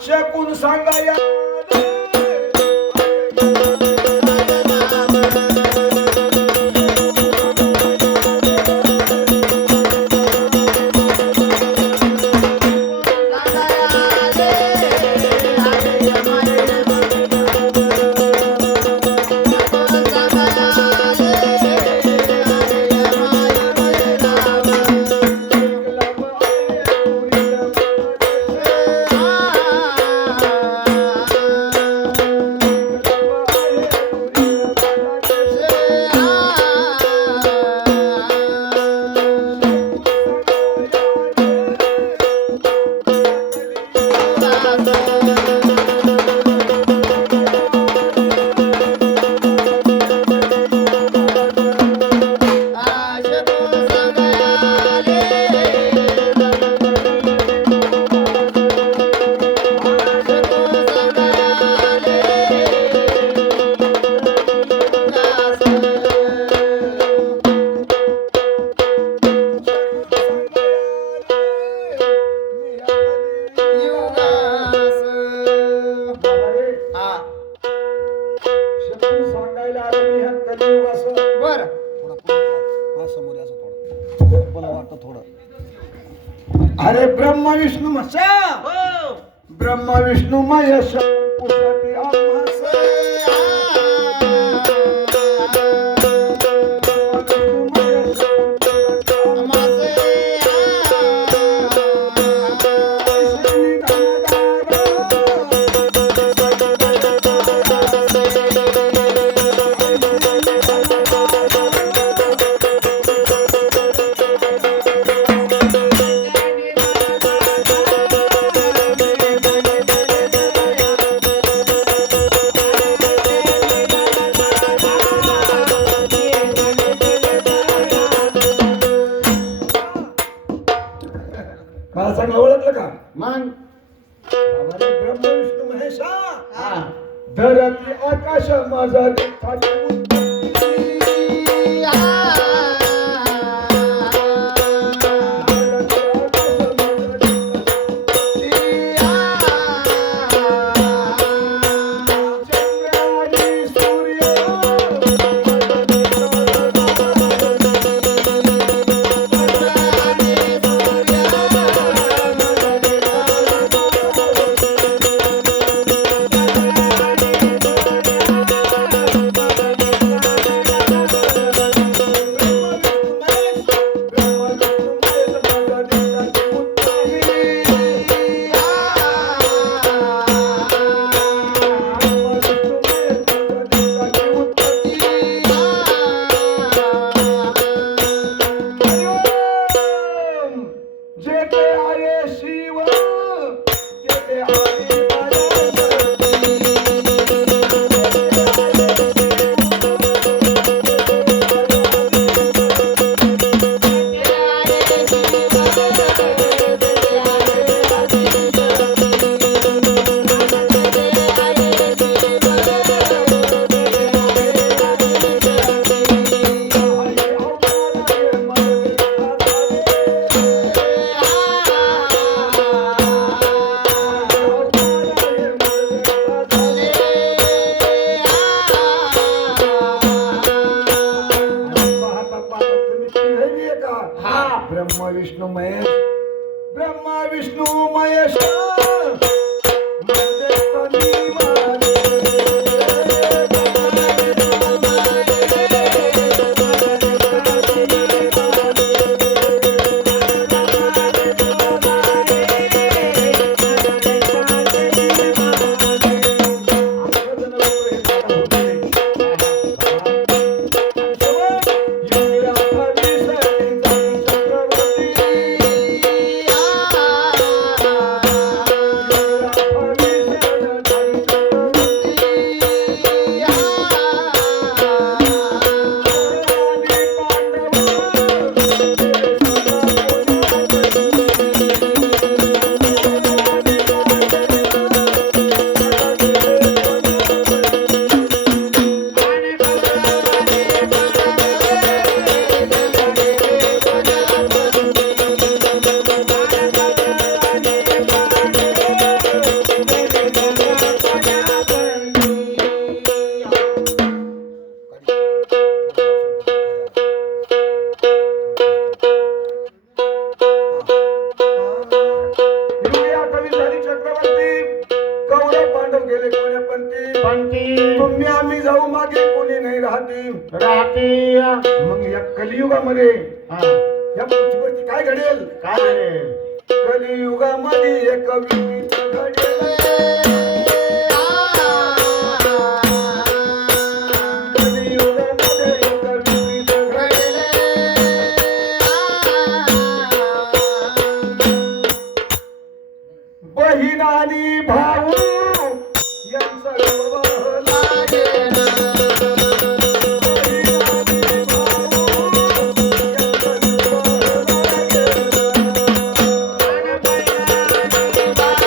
शकून सांगाया अरे ब्रह्मा विष्णू मशा ब्रह्मा विष्णू महेश पुरुषाती आम्हास मला चांगलं ओळखलं का मग ब्रह्मा विष्णू महेशा धरती आकाश माझा ब्रह्मा विष्णू महेश ब्रह्मा विष्णू महेश गेले कोण्या पंथी पंथी तुम्ही आम्ही जाऊ मागे कोणी नाही राहती राहती मग या कलियुगामध्ये हा या पृथ्वीवरती काय घडेल काय रे कलियुगामध्ये एक विपरीत घडेल कलियुगामध्ये एक विपरीत घडेल बहीण आणि भाऊ यांचा विवाह लागेल बहीण आणि भाऊ यांचा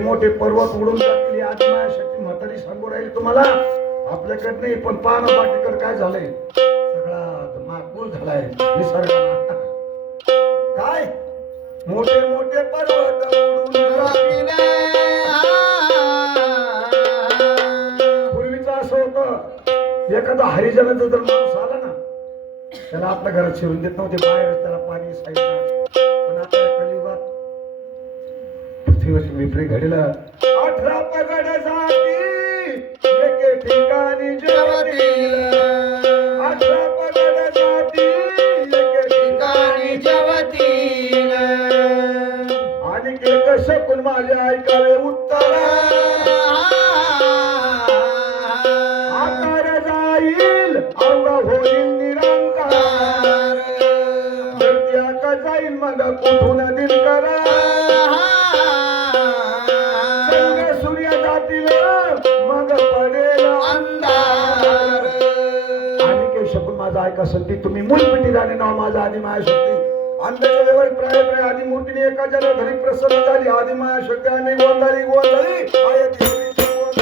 मोठे पर्वत उडून टाकली आज मायाशक्ती म्हातारी सांगू राहील तुम्हाला आपल्याकडे नाही पण पाहणं पाठीकर काय झालंय सगळा मागूल झालाय निसर्गाला काय मोठे मोठे पर्वत उडून टाकले पूर्वीचं असं होतं एखादा हरिजनाचा जर माणूस आला ना त्याला आपल्या घरात शिरून देत नव्हते बाहेर त्याला पाणी साईडला पण आता कलियुगात पृथ्वीवरची विपरी घडीला 18 पगड जाती एके ठिकाणी जेवतील 18 पगड जाती एके ठिकाणी जेवतील आणि एक शकून माझे ऐकावे उत्तर आकार जाईल अवघा होईल निरंकार धरती का जाईल मग कुठून दिनकर सूर्य जातील मग पडेल अंधार आणि के शकून माझा ऐका संती तुम्ही मूलपिटी जाणे नाव माझा आधी माया शक्ती अंधाच्या वेळ प्राय आधी मूर्तीने एका जण घरी प्रसन्न झाली आधी माया शक्ती आणि गोंधळी गोंधळी